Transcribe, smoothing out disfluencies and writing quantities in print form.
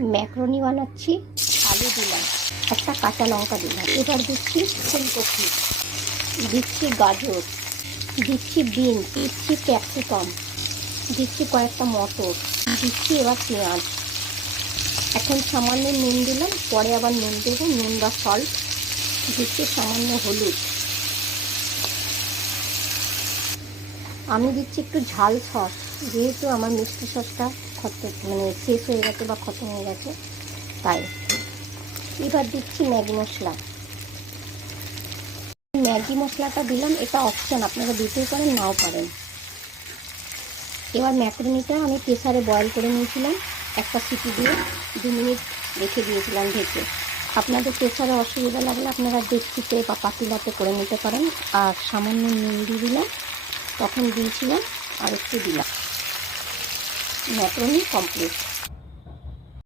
Macaroni বানাচ্ছি। আলু দিলাম, একটা কাঁচা লঙ্কা দিলাম। এবার দিচ্ছি ফুলকপি, দিচ্ছি গাজর, দিচ্ছি বিনস, দিচ্ছি ক্যাপসিকাম, দিচ্ছি কয়েকটা মটর, দিচ্ছি এবার পেঁয়াজ। এখন সামান্য নুন দিলাম, পরে আবার নুন দেবো, নুন বা সল্ট। দিচ্ছি সামান্য হলুদ। আমি দিচ্ছি একটু ঝাল সস, যেহেতু আমার মিষ্টি সসটা শেষ হয়ে গেছে বা খতম হয়ে গেছে, তাই। এবার দিচ্ছি ম্যাগি মশলা। ম্যাগি মশলাটা দিলাম, এটা অপশন, আপনারা দিতেও পারেন নাও পারেন। এবার ম্যাকারনিটা আমি প্রেসারে বয়েল করে নিয়েছিলাম, একটা সিটি দিয়ে 2 মিনিট রেখে দিয়েছিলাম ঢেকে। আপনাদের প্রেসারে অসুবিধা লাগলে আপনারা ডেকচিতে বা পাতিলাতে করে নিতে পারেন। আর সামান্য নুন দিয়ে দিলাম, তখন দিয়েছিলাম, আর একটু দিলাম। Macaroni complete.